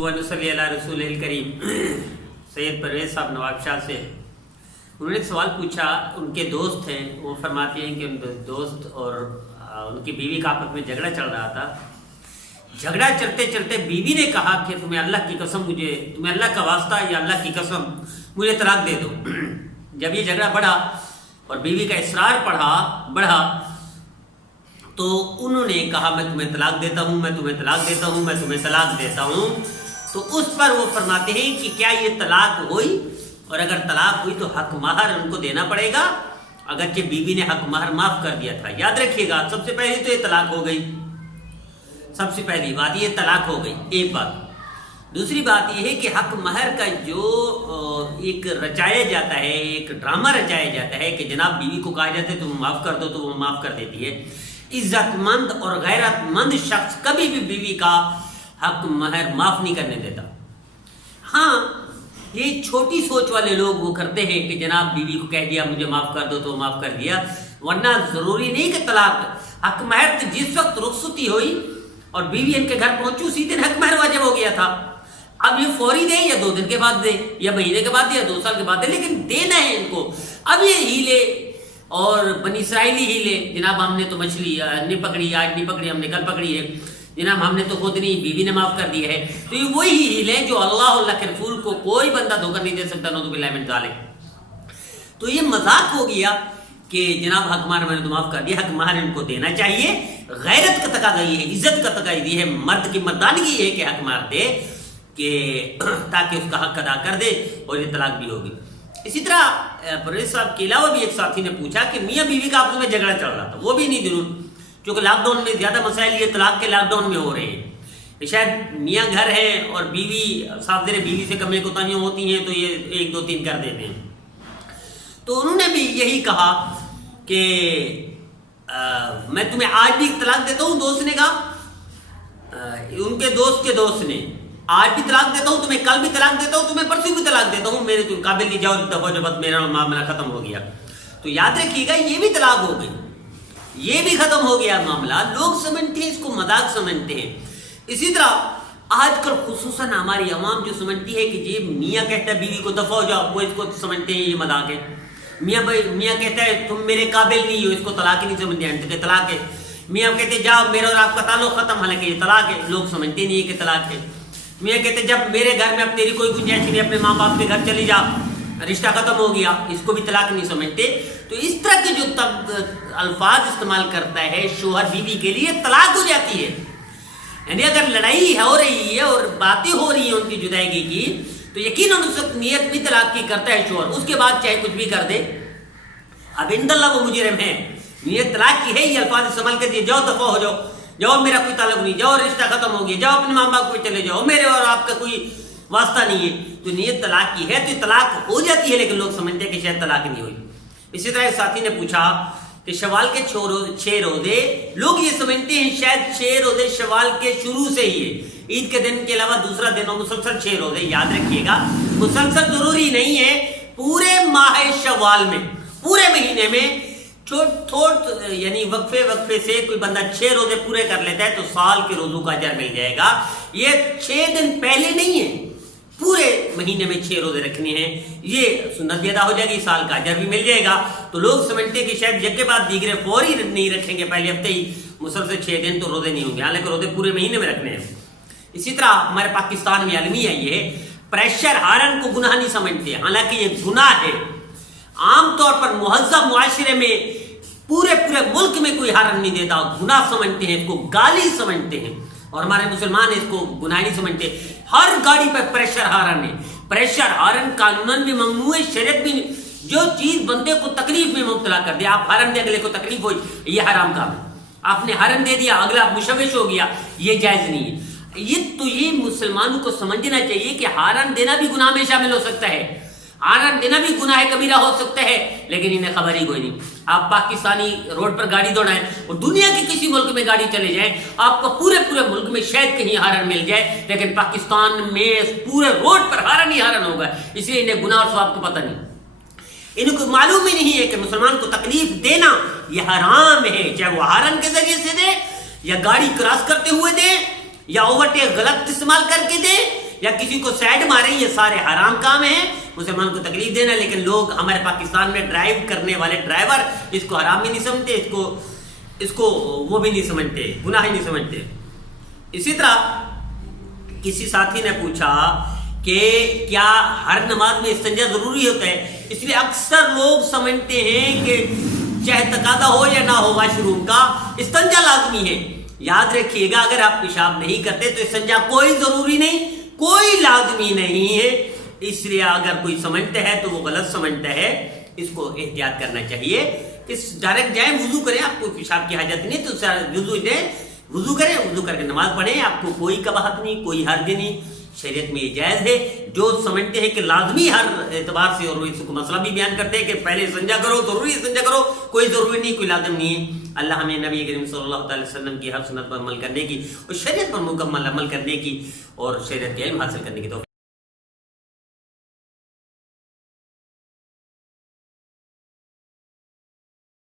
صلی اللہ رسول الکریم سید پرویز صاحب نواب شاہ سے انہوں نے ایک سوال پوچھا. ان کے دوست ہیں, وہ فرماتے ہیں کہ ان کے دوست اور ان کی بیوی کا آپس میں جھگڑا چل رہا تھا. جھگڑا چلتے چلتے بیوی نے کہا کہ تمہیں اللہ کی قسم, تمہیں اللہ کا واسطہ یا اللہ کی قسم مجھے طلاق دے دو. جب یہ جھگڑا بڑھا اور بیوی کا اصرار بڑھا تو انہوں نے کہا میں تمہیں طلاق دیتا ہوں, میں تمہیں طلاق دیتا ہوں, میں تمہیں طلاق دیتا ہوں. تو اس پر وہ فرماتے ہیں کہ کیا یہ طلاق ہوئی, اور اگر طلاق ہوئی تو حق مہر ان کو دینا پڑے گا, اگرچہ بیوی نے حق مہر معاف کر دیا تھا. یاد رکھیے گا, سب سے پہلے تو یہ طلاق ہو گئی, سب سے پہلی بات یہ طلاق ہو گئی, ایک بات. دوسری بات یہ ہے کہ حق مہر کا جو ایک رچایا جاتا ہے, ایک ڈرامہ رچایا جاتا ہے کہ جناب بیوی کو کہا جاتا ہے تم معاف کر دو تو وہ معاف کر دیتی ہے. عزت مند اور غیرت مند شخص کبھی بھی بیوی کا حق مہر معاف نہیں کرنے دیتا. ہاں, یہ چھوٹی سوچ والے لوگ وہ کرتے ہیں کہ جناب بیوی کو کہہ دیا مجھے معاف کر دو تو معاف کر دیا, ورنہ ضروری نہیں کہ طلاق. حق مہر تو جس وقت رخصتی ہوئی اور بیوی ان کے گھر پہنچی اسی دن حق مہر واجب ہو گیا تھا. اب یہ فوری دے یا 2 دن کے بعد دے یا مہینے کے بعد دے یا 2 سال کے بعد دے, لیکن دینا ہے ان کو. اب یہ ہیلے اور بنی اسرائیلی ہیلے, جناب ہم نے تو مچھلی نہیں پکڑی, آج نہیں پکڑی, ہم نے کل پکڑی ہے, جناب ہم نے تو خود نہیں, بیوی نے معاف کر دیا ہے. تو یہ وہی ہیلے جو اللہ کے رسول کو کوئی بندہ دھوکہ نہیں دے سکتا, نعوذ باللہ من ذالک. تو یہ مذاق ہو گیا کہ جناب حق مہر میں نے تو معاف کر دیا, حق مہر ان کو دینا چاہیے. غیرت کا تقاضا یہ ہے, عزت کا تقاضا یہ ہے, مرد کی مردانگی یہ ہے کہ حق مہر دے کہ تاکہ اس کا حق ادا کر دے, اور یہ طلاق بھی ہوگی. اسی طرح پرویز صاحب کے علاوہ بھی ایک ساتھی نے پوچھا کہ میاں بیوی کا آپس میں جھگڑا چل رہا تھا, وہ بھی نہیں ضرور, کیونکہ لاک ڈاؤن میں زیادہ مسائل یہ طلاق کے لاک ڈاؤن میں ہو رہے ہیں. شاید میاں گھر ہے اور بیوی صاحب زیر بیوی سے کمی کوتاہیاں ہوتی ہیں تو یہ 1 2 3 کر دیتے ہیں. تو انہوں نے بھی یہی کہا کہ میں تمہیں آج بھی طلاق دیتا ہوں. دوست نے کہا, ان کے دوست نے, آج بھی طلاق دیتا ہوں, تمہیں کل بھی طلاق دیتا ہوں, تمہیں پرسوں بھی طلاق دیتا ہوں, میرے تم قابل نہیں, جاؤ دفعہ جو بس میرا معاملہ ختم ہو گیا. تو یاد رکھیے گا یہ بھی طلاق ہو گئی, یہ بھی ختم ہو گیا معاملہ. لوگ سمجھتے ہیں اس کو مذاق سمجھتے ہیں. اسی طرح آج کل خصوصاً ہماری عوام جو سمجھتی ہے کہ جی میاں کہتا ہے بیوی کو دفع ہو جاؤ, وہ اس کو سمجھتے ہیں یہ مذاق ہے. میاں کہتا ہے تم میرے قابل نہیں ہو, اس کو طلاق ہی نہیں سمجھتے ہیں, طلاق ہے. میاں کہتے ہیں جاؤ میرا اور آپ کا تعلق ختم, حالانکہ یہ طلاق ہے. لوگ سمجھتے نہیں ہے کہ طلاق ہے. میاں کہتے جب میرے گھر میں اب تیری کوئی گنجائش نہیں, اپنے ماں باپ کے گھر چلی جا, رشتہ ختم ہو گیا, اس کو بھی طلاق نہیں سمجھتے. تو اس طرح کے جو الفاظ استعمال کرتا ہے شوہر بیوی کے لیے, طلاق ہو جاتی ہے. یعنی اگر لڑائی ہو رہی ہے اور باتیں ہو رہی ہیں ان کی جدائیگی کی, تو یقیناً اس وقت نیت بھی طلاق کی کرتا ہے شوہر, اس کے بعد چاہے کچھ بھی کر دے. اب عند اللہ وہ مجرم ہے, نیت طلاق کی ہے, یہ الفاظ استعمال کر دیے, جاؤ دفع ہو جاؤ, جاؤ میرا کوئی تعلق نہیں, جاؤ رشتہ ختم ہو گیا, جاؤ اپنے ماں باپ کو چلے جاؤ, میرے اور آپ کا کوئی واسطہ نہیں ہے. تو نیت طلاق کی ہے تو طلاق ہو جاتی ہے, لیکن لوگ سمجھتے ہیں کہ شاید طلاق نہیں ہوئی. اسی طرح ایک ساتھی نے پوچھا کہ شوال کے 6 روزے, لوگ یہ سمجھتے ہیں شاید 6 روزے شوال کے شروع سے ہی ہے, عید کے دن کے علاوہ دوسرا دن ہو, مسلسل 6 روزے. یاد رکھیے گا مسلسل ضروری نہیں ہے, پورے ماہ شوال میں, پورے مہینے میں یعنی وقفے سے کوئی بندہ 6 روزے پورے کر لیتا ہے تو سال کے روزوں کا اجر مل جائے گا. یہ 6 دن پہلے نہیں ہے, پورے مہینے میں 6 روزے رکھنے ہیں, یہ سنت بھی ادا ہو جائے گی, سال کا اجر بھی مل جائے گا. تو لوگ سمجھتے ہیں کہ شاید یک کے بعد دیگرے فوری نہیں رکھیں گے, پہلے ہفتے ہی مسلسل 6 دن تو روزے نہیں ہوں گے, حالانکہ روزے پورے مہینے میں رکھنے ہیں. اسی طرح ہمارے پاکستان میں المیہ یہ پریشر ہارن کو گناہ نہیں سمجھتے, حالانکہ یہ گناہ ہے. عام طور پر مہذب معاشرے میں پورے ملک میں کوئی ہارن نہیں دیتا, گناہ سمجھتے ہیں, اس کو گالی سمجھتے ہیں, اور ہمارے مسلمان اس کو گناہ نہیں سمجھتے. ہر گاڑی پر پریشر ہارن ہے. پریشر ہارن قانوناً بھی ممنوع ہے, شریعت بھی. جو چیز بندے کو تکلیف میں مبتلا کر دے, آپ ہارن دے اگلے کو تکلیف ہوئی, یہ حرام کام ہے. آپ نے ہارن دے دیا, اگلا مشوش ہو گیا, یہ جائز نہیں ہے. یہ مسلمانوں کو سمجھنا چاہیے کہ ہارن دینا بھی گناہ میں شامل ہو سکتا ہے, ہارن دینا بھی گناہ کبیرہ ہو سکتا ہے, لیکن انہیں خبر ہی کوئی نہیں. آپ پاکستانی روڈ پر گاڑی دوڑائیں اور دنیا کے کسی ملک میں گاڑی چلے جائیں, آپ کو پورے ملک میں شاید کہیں ہارن مل جائے, لیکن پاکستان میں پورے روڈ پر ہارن ہی ہارن ہوگا. اس لیے انہیں گناہ اور ثواب کو پتہ نہیں, ان کو معلوم ہی نہیں ہے کہ مسلمان کو تکلیف دینا یہ حرام ہے, چاہے وہ ہارن کے ذریعے سے دے, یا گاڑی کراس کرتے ہوئے دے, یا اوورٹیک غلط استعمال کر کے دے, یا کسی کو سائڈ ماریں، یہ سارے حرام کام ہیں، مسلمان کو تکلیف دینا. لیکن لوگ ہمارے پاکستان میں ڈرائیو کرنے والے ڈرائیور اس کو حرام بھی نہیں سمجھتے، اس کو وہ بھی نہیں سمجھتے، گناہ ہی نہیں سمجھتے. اسی طرح کسی ساتھی نے پوچھا کہ کیا ہر نماز میں استنجا ضروری ہوتا ہے؟ اس لیے اکثر لوگ سمجھتے ہیں کہ چاہے تقاضا ہو یا نہ ہو واش روم کا، استنجا لازمی ہے. یاد رکھیے گا، اگر آپ پیشاب نہیں کرتے تو استنجا کوئی ضروری نہیں، کوئی لازمی نہیں ہے. اس لیے اگر کوئی سمجھتا ہے تو وہ غلط سمجھتا ہے، اس کو احتیاط کرنا چاہیے. ڈائریکٹ جائیں، وضو کریں، آپ کو پیشاب کی حاجت نہیں تو وضو کریں، وضو کر کے نماز پڑھیں، آپ کو کوئی قباحت نہیں، کوئی حرج نہیں. شریعت میں یہ جائز ہے. جو سمجھتے ہیں کہ لازمی ہر اعتبار سے، اور اس کو مسئلہ بھی بیان کرتے ہیں کہ پہلے استنجا کرو، ضروری استنجا کرو، کوئی ضروری نہیں، کوئی لازم نہیں ہے. اللہ ہمیں نبی کریم صلی اللہ علیہ وسلم کی ہر سنت پر عمل کرنے کی اور شریعت پر مکمل عمل کرنے کی اور شریعت کے علم حاصل کرنے کی توفیق